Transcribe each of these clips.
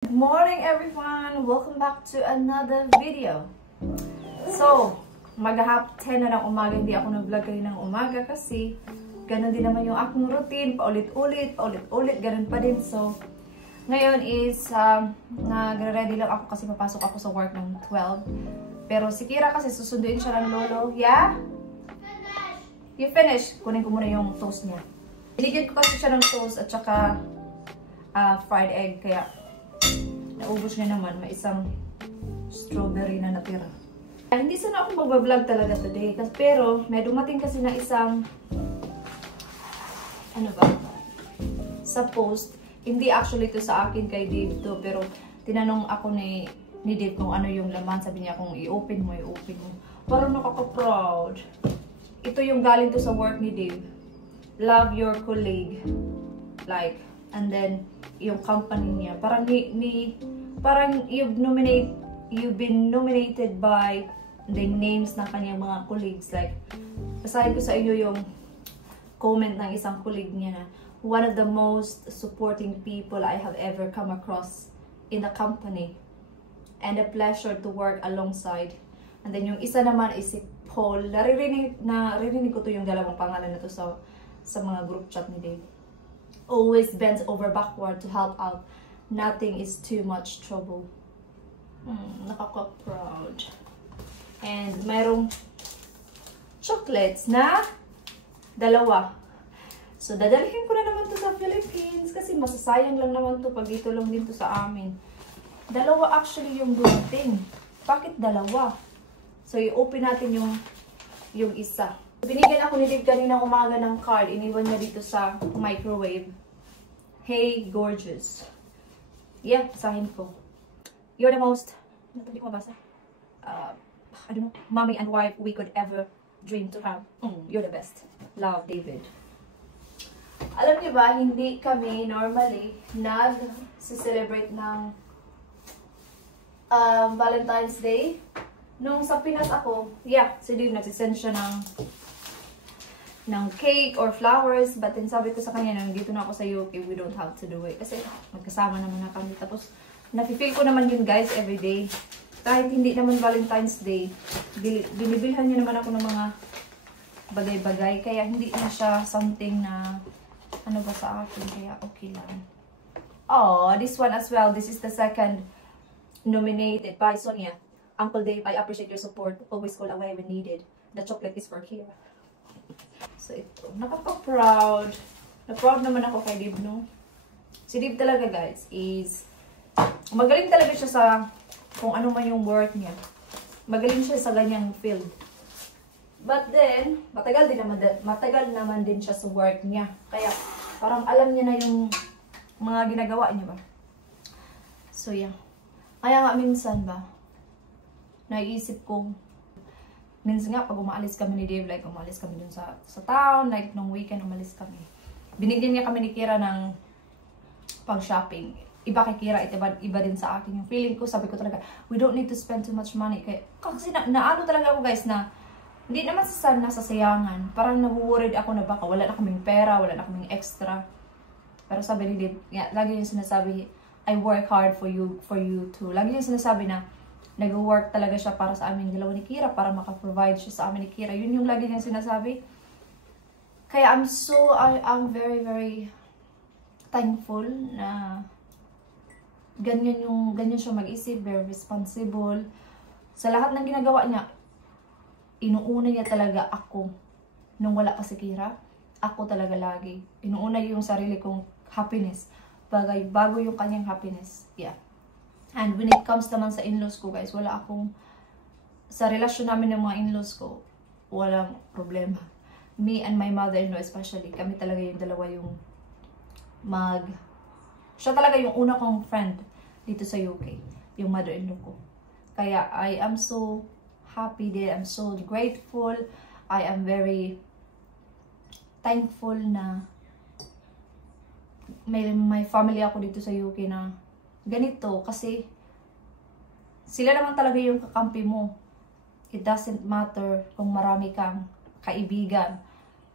Good morning everyone! Welcome back to another video. So, mag-half 10 na ng umaga, hindi ako nag-vlog kayo ng umaga kasi ganun din naman yung aking routine, paulit-ulit, ganun pa din. So, ngayon is nagre-ready lang ako kasi papasok ako sa work ng 12. Pero si Kira kasi susunduin siya ng lolo. Yeah? You finish? Kunin ko muna yung toast niya. Binigyan ko kasi siya ng toast at saka fried egg, kaya naubos niya naman, may isang strawberry na natira. Hindi sana ako mag-vlog talaga today, pero may dumating kasi na isang sa post. Hindi actually to sa akin kay Dave to, pero tinanong ako ni Dave kung ano yung laman. Sabi niya kung i-open mo. Parang nakaka-proud. Ito yung galing to sa work ni Dave. Love your colleague. Like, and then yung company niya. Parang parang you've been nominated by the names ng kanyang mga colleagues. Like, basahin ko sa inyo yung comment ng isang colleague niya na one of the most supporting people I have ever come across in the company. And a pleasure to work alongside. And then yung isa naman is si Paul. Naririnig ko to yung dalawang pangalan na to sa mga group chat ni Dave. Always bends over backward to help out. Nothing is too much trouble. Nakaka-proud. And mayroong chocolates na dalawa. So, dadalhin ko na naman to sa Philippines kasi masasayang lang naman to pag dito lang din to sa amin. Dalawa actually yung dumating. Bakit dalawa? So, i-open natin yung isa. Binigyan ako ni Dave kanina umaga ng card. Iniwan niya dito sa microwave. Hey, gorgeous. Yeah, basahin ko. You're the most, hindi ko mabasa. I don't know, mommy and wife we could ever dream to have. You're the best. Love, David. Alam niyo ba, hindi kami normally nag-celebrate ng Valentine's Day. Nung sa Pinas ako, yeah, si Dave nagsisend siya ng cake or flowers, but then sabi ko sa kanya na nandito na ako sa UK, we don't have to do it. Kasi magkasama naman na kami. Tapos, nafe-feel ko naman yun guys everyday. Kahit hindi naman Valentine's Day, binibilhan niya naman ako ng mga bagay-bagay. Kaya hindi na siya something na ano ba sa akin, kaya okay lang. Oh, this one as well. This is the second nominated by Sonia. Uncle Dave, I appreciate your support. Always call away when needed. The chocolate is for Kira. So ito, nakaka-proud. Na-proud naman ako kay Dave, no? Si Dave talaga guys is magaling talaga siya sa kung ano man yung work niya. Magaling siya sa ganyang field. But then, matagal naman din siya sa work niya. Kaya, parang alam niya na yung mga ginagawa niya ba. So, yeah. Kaya nga minsan ba, naiisip ko, minsan nga pag umaalis kami ni Dave, like umalis kami dun sa town, like nung weekend umalis kami. Binigyan niya kami ni Kira ng pang-shopping. Iba kay Kira, iba din sa akin. Yung feeling ko, sabi ko talaga, we don't need to spend too much money. Kasi naano talaga ako guys na, hindi naman sa nasasayangan. Parang nabuworried ako na baka wala na kaming pera, wala na kaming extra. Pero sabi ni Dave, lagi niya sinasabi, I work hard for you too. Lagi niya sinasabi na, nag-work talaga siya para sa amin dalawa ni Kira, para maka-provide siya sa amin ni Kira. Yun yung lagi niya sinasabi. Kaya I'm very, very thankful na ganyan siya mag-isip, very responsible. Sa lahat ng ginagawa niya, inuuna niya talaga ako. Nung wala pa si Kira, ako talaga lagi. Inuuna yung sarili kong happiness. Bago yung kanyang happiness. Yeah. And when it comes naman sa in-laws ko, guys, wala akong, sa relasyon namin ng mga in-laws ko, walang problema. Me and my mother-in-law especially, kami talaga yung dalawa yung siya talaga yung una kong friend dito sa UK, yung mother-in-law ko. Kaya I am so happy there, I'm so grateful, I am very thankful na may family ako dito sa UK na ganito, kasi sila naman talaga yung kakampi mo. It doesn't matter kung marami kang kaibigan.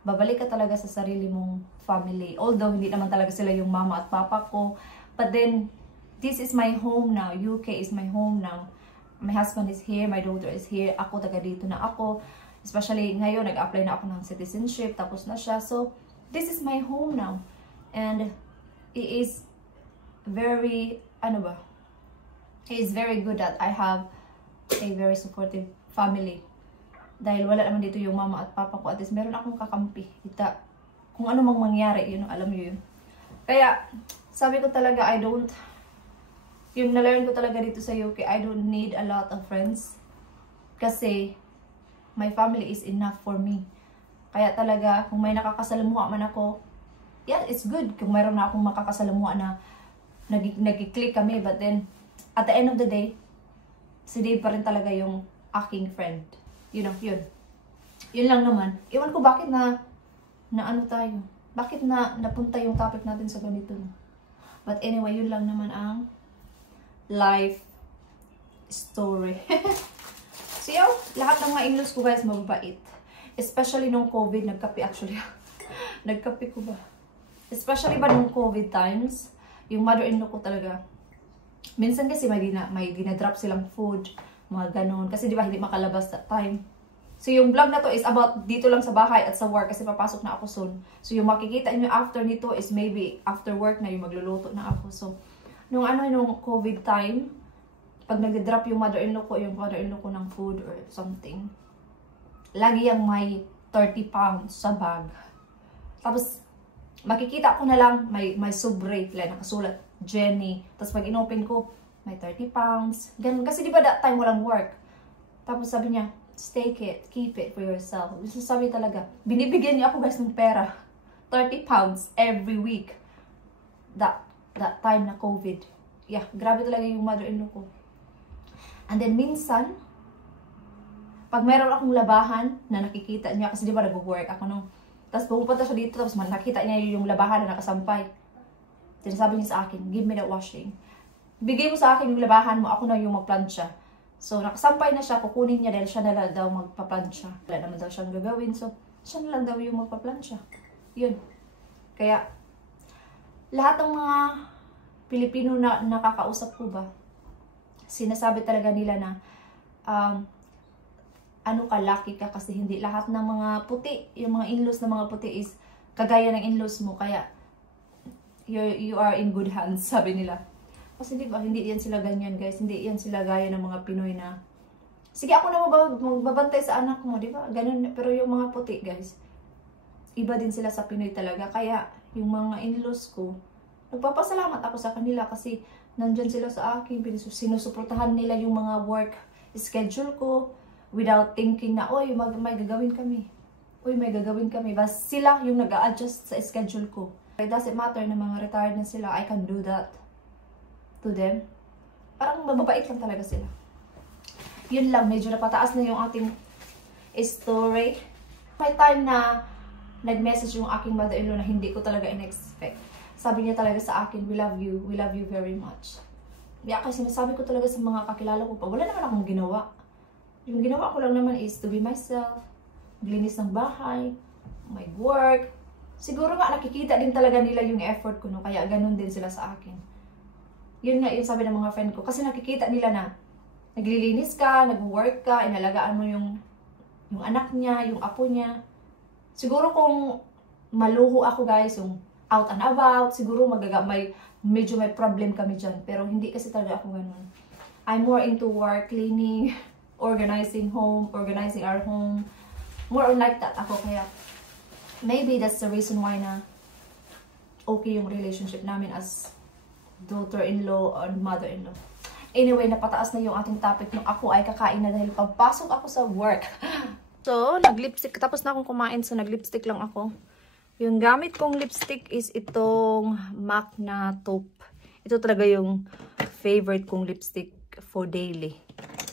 Babalik ka talaga sa sarili mong family. Although, hindi naman talaga sila yung mama at papa ko. But then, this is my home now. UK is my home now. My husband is here, my daughter is here. Ako, taga dito na ako. Especially ngayon, nag-apply na ako ng citizenship. Tapos na siya. So, this is my home now. And it is very, it is very good that I have a very supportive family. Dahil wala naman dito yung mama at papa ko. At least meron akong kakampi. Kung ano mang mangyari, alam niyo yun. Kaya, sabi ko talaga, yung na-learn ko talaga dito sa UK, I don't need a lot of friends. Kasi, my family is enough for me. Kaya talaga, kung may nakakasalamuha man ako, yeah, it's good. Kung mayroon na akong makakasalamuha na nag-click kami, but then, at the end of the day, si Dave pa rin talaga yung aking friend. Yun. Yun lang naman. Iwan ko bakit na ano tayo. Bakit na napunta yung topic natin sa ganito. But anyway, yun lang naman ang life story. So yun, lahat ng mga in-laws ko guys, mababait. Especially nung COVID, nagkape actually. Nagkape ko ba? Especially ba nung COVID times, yung mother-in-law ko talaga. Minsan kasi may dinadrop silang food, mga ganon. Kasi di ba hindi makalabas that time. So yung vlog na to is about dito lang sa bahay at sa work kasi papasok na ako soon. So yung makikita nyo after nito is maybe after work na yung magluluto na ako. So nung COVID time, pag nag-drop yung mother-in-law ko ng food or something, lagi yung may 30 pounds sa bag. Tapos makikita ko na lang may sobre, like nakasulat Jenny. Tapos pag inopen ko, may 30 pounds. Ganun. Kasi di ba that time walang work. Tapos sabi niya, stake it, keep it for yourself. So sabi talaga, binibigyan niya ako guys ng pera. 30 pounds every week. That time na COVID. Yeah, grabe talaga yung mother-in-law ko. And then minsan, pag meron akong labahan na nakikita niya, kasi di ba nag-work ako nung, tapos pumunta siya dito, tapos nakita niya yung labahan na nakasampay. Sinasabi niya sa akin, give me that washing. Bigay mo sa akin yung labahan mo, ako na yung magplansya. So, nakasampay na siya, kukunin niya dahil siya na lang daw magpaplansya. Wala naman daw siyang gagawin, so siya na lang daw yung magpaplansya. Yun. Kaya, lahat ng mga Pilipino na nakakausap ko ba, sinasabi talaga nila na, lucky ka kasi hindi lahat ng mga puti, yung mga in-laws na mga puti is kagaya ng in-laws mo, kaya you are in good hands, sabi nila. Kasi di ba, hindi yan sila ganyan guys, hindi yan sila gaya ng mga Pinoy na, sige ako na magbabantay sa anak mo, di ba? Ganun, pero yung mga puti guys, iba din sila sa Pinoy talaga, kaya yung mga in-laws ko, nagpapasalamat ako sa kanila kasi nandyan sila sa akin, sinusuportahan nila yung mga work schedule ko, without thinking na, oy, may gagawin kami. Uy, may gagawin kami. Basta sila yung nag-a-adjust sa schedule ko. It doesn't matter na mga retired na sila, I can do that to them. Parang mababait lang talaga sila. Yun lang, medyo napataas na yung ating story. May time na nag-message yung aking mother-in-law na hindi ko talaga in-expect. Sabi niya talaga sa akin, we love you very much. Kaya kasi sinasabi ko talaga sa mga kakilala ko pa, wala naman akong ginawa. Yung ginawa ko lang naman is to be myself, maglinis ng bahay, my work. Siguro nga nakikita din talaga nila yung effort ko, no? Kaya ganun din sila sa akin. Yun nga yung sabi ng mga friend ko. Kasi nakikita nila na naglilinis ka, nag-work ka, inalagaan mo yung anak niya, yung apo niya. Siguro kung maluho ako guys, yung out and about, siguro medyo may problem kami dyan. Pero hindi kasi talaga ako ganun. I'm more into work, cleaning, organizing our home. More on like that ako. Kaya maybe that's the reason why na okay yung relationship namin as daughter-in-law and mother-in-law. Anyway, napataas na yung ating topic nung ako ay kakain na dahil pagpasok ako sa work. So, nag-lipstick. Tapos na akong kumain, so nag-lipstick lang ako. Yung gamit kong lipstick is itong MAC na taupe. Ito talaga yung favorite kong lipstick for daily.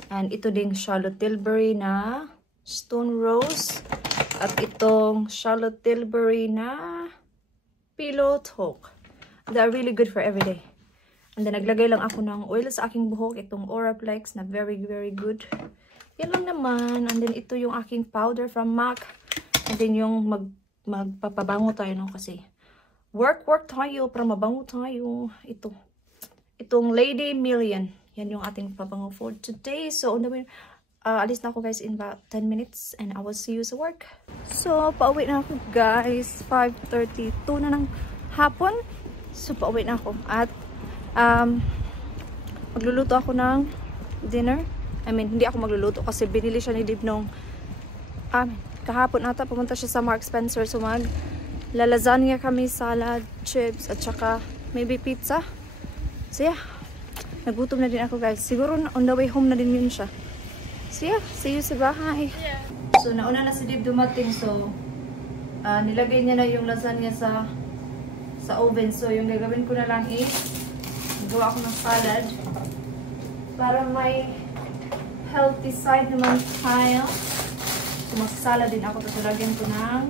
And ito ding Charlotte Tilbury na Stone Rose. At itong Charlotte Tilbury na Pillow Talk. They're really good for everyday. And then naglagay lang ako ng oil sa aking buhok. Itong Oraplex na very good. Yan lang naman. And then ito yung aking powder from MAC. And then yung magpapabango tayo, no? Kasi work tayo para mabango tayo. Ito. itong Lady Million. Yan yung ating pabango for today. So, on the way, alis na ako guys in about 10 minutes and I will see you sa work. So, pauwi na ako guys. 5:32 na ng hapon. So, pauwi na ako. At, magluluto ako ng dinner. I mean, hindi ako magluluto kasi binili siya ni Dib nung kahapon ata. Pumunta siya sa Mark Spencer. So, lasagna kami, salad, chips, at saka maybe pizza. So, yeah. Nagutom na din ako guys. Siguro on the way home na din yun siya. So yeah, see you sa bahay. Yeah. So nauna na si Dib dumating. So nilagay niya na yung lasagna sa oven. So yung gagawin ko na lang is gawa ako ng salad para may healthy side naman tayo. So magsasalad din ako. Tapos lagyan ko ng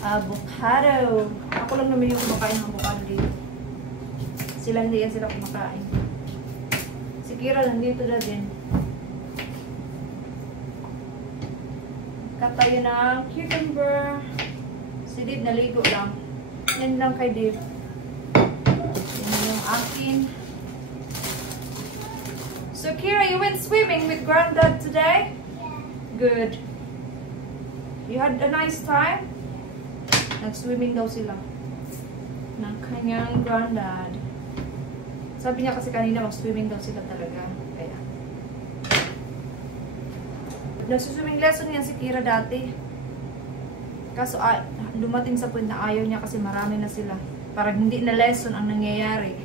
avocado. Ako lang naman yung kumakain ng avocado dito. Sila hindi yan sila kumakain. Si Kira nandito na din. Cut tayo ng cucumber. Si Dib naligo lang. Yan lang kay Dib. Yan yung akin. So Kira, you went swimming with Granddad today? Good. You had a nice time? Nag-swimming daw sila. Ng kanyang Granddad. Sabi niya kasi kanina mag-swimming daw sila talaga. Kaya. Nagsuswimming lesson yan si Kira dati. Kaso lumating sa point na ayaw niya kasi marami na sila. Parang hindi na lesson ang nangyayari.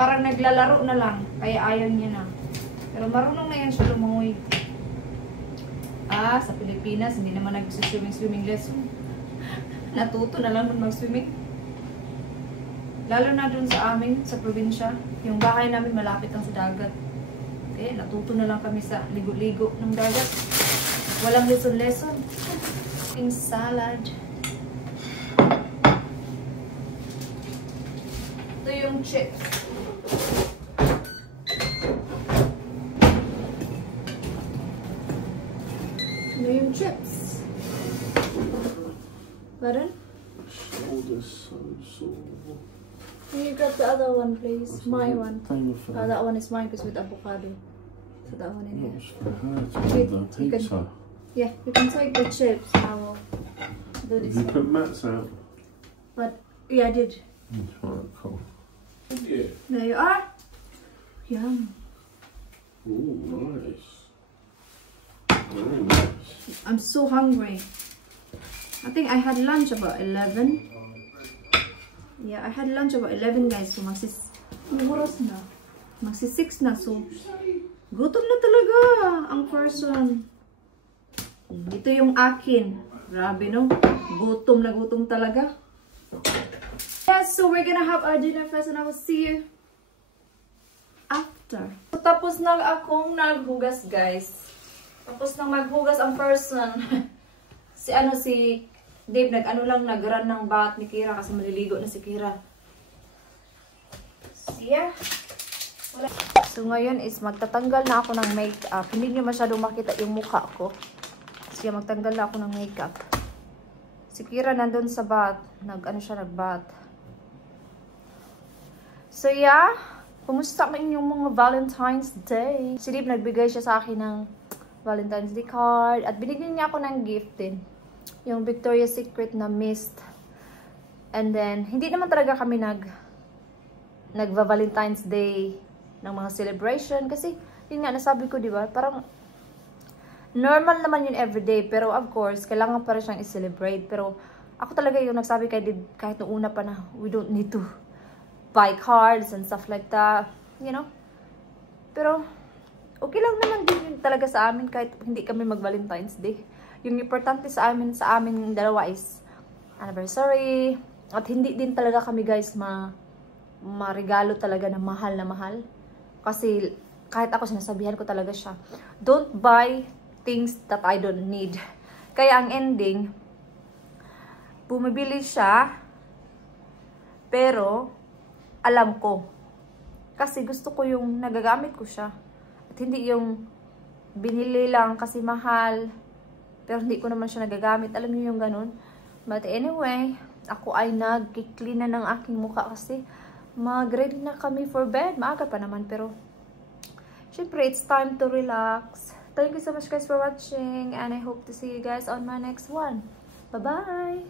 Parang naglalaro na lang. Kaya ayaw niya na. Pero marunong na yan siya lumangoy. Sa Pilipinas, hindi naman nagsuswimming lesson. Natuto na lang kung mag-swimming. Lalo na dun sa amin, sa probinsya. Yung bahay namin malapit lang sa dagat. Okay, natuto na lang kami sa ligo-ligo ng dagat. Walang lesson-lesson. Yung salad. Ito yung chips. Ito yung chips. Pardon? Shoulder so sore. Can you grab the other one, please? What's My that? one. That one is mine because with avocado. Put that one in No, here. it's for her to Wait, do the you can- pizza. Yeah, you can take the chips. I will do Have this you one. put mats out? But yeah, I did. Right, cool. Yeah. There you are. Yum. Ooh, nice. Very nice. I'm so hungry. I think I had lunch about 11. Yeah, I had lunch about 11 guys. So anong oras na? Magsi 6 na. So gutom na talaga ang person. Ito yung akin. Grabe no? Gutom na gutom talaga. Yes, so we're gonna have our dinner first and I will see you after. So, tapos na akong naghugas guys. Tapos nang maghugas ang person. si Dave, nag-run ng bath ni Kira kasi maliligo na si Kira. Siya. Wala. So, ngayon is magtatanggal na ako ng makeup. Hindi niyo masyadong makita yung mukha ko. Siya, magtanggal na ako ng makeup. Si Kira nandun sa bath. Nag-bath. So, yeah. Kumusta ang inyong mga Valentine's Day? Si Dave, nagbigay siya sa akin ng Valentine's Day card. At binigyan niya ako ng gift din. Yung Victoria's Secret na mist. And then, hindi naman talaga kami nagva-Valentine's Day ng mga celebration. Kasi, yun nga, nasabi ko, di ba? Parang, normal naman yun everyday. Pero, of course, kailangan pa rin siyang i-celebrate. Pero, ako talaga yung nagsabi kahit noong una pa na, we don't need to buy cards and stuff like that. You know? Pero, okay lang naman din yun talaga sa amin kahit hindi kami mag-Valentine's Day. Yung importante sa amin dalawa is anniversary. At hindi din talaga kami guys ma-regalo talaga na mahal. Kasi kahit ako sinasabihan ko talaga siya, don't buy things that I don't need. Kaya ang ending, bumibili siya, pero alam ko. Kasi gusto ko yung nagagamit ko siya. At hindi yung binili lang kasi mahal. Pero hindi ko naman siya nagagamit. Alam niyo yung ganun. But anyway, ako ay nag-clean na ng aking mukha kasi mag-ready na kami for bed. Maaga pa naman, pero syempre, it's time to relax. Thank you so much guys for watching, and I hope to see you guys on my next one. Bye-bye!